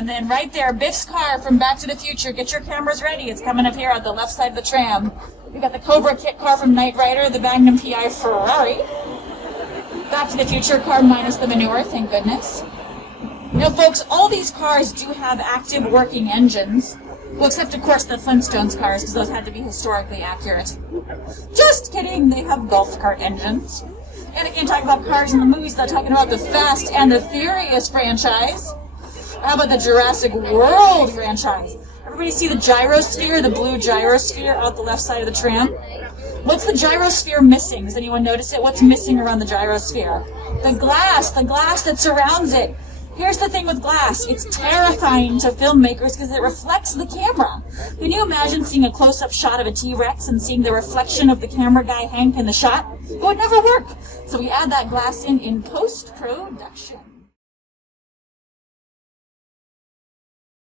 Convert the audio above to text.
And then right there, Biff's car from Back to the Future. Get your cameras ready. It's coming up here on the left side of the tram. We got the Cobra kit car from Knight Rider, the Magnum PI Ferrari. Back to the Future car minus the manure, thank goodness. Now, folks, all these cars do have active working engines. Well, except, of course, the Flintstones cars, because those had to be historically accurate. Just kidding, they have golf cart engines. And I can't talk about cars in the movies without talking about the Fast and the Furious franchise. How about the Jurassic World franchise? Everybody see the gyrosphere, the blue gyrosphere out the left side of the tram? What's the gyrosphere missing? Does anyone notice it? What's missing around the gyrosphere? The glass that surrounds it. Here's the thing with glass. It's terrifying to filmmakers because it reflects the camera. Can you imagine seeing a close-up shot of a T-Rex and seeing the reflection of the camera guy, Hank, in the shot? It would never work. So we add that glass in post-production.